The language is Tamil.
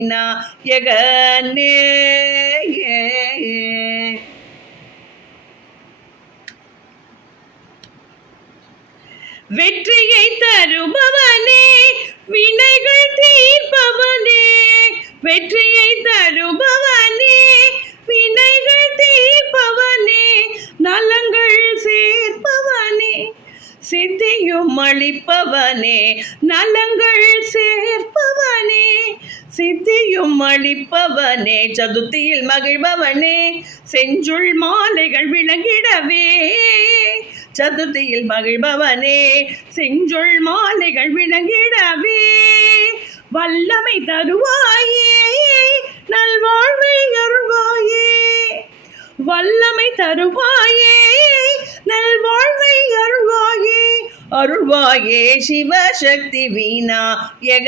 விநாயகனே. வெற்றியை தருபவனே, வினைகள் தீர்ப்பவனே. வெற்றியை தருபவனே, வினைகள் தீர்ப்பவனே. நலங்கள் சேர்ப்பவனே, சித்தியும் அளிப்பவனே. நலங்கள் சேர்ப்பவனே, சித்தியும் அளிப்பவனே. சதுர்த்தியில் மகிழ்பவனே, செஞ்சுள் மாலைகள் விளங்கிடவே. சதுர்த்தியில் மகிழ்பவனே, செஞ்சுள் மாலைகள் விளங்கிடவே. வல்லமை தருவாயே, நல்வாழ்வை அருள்வாயே. வல்லமை தருவாயே, நல்வாழ்வை அருள்வாயே. அருள்வாயே சிவசக்தி விநாயகனே.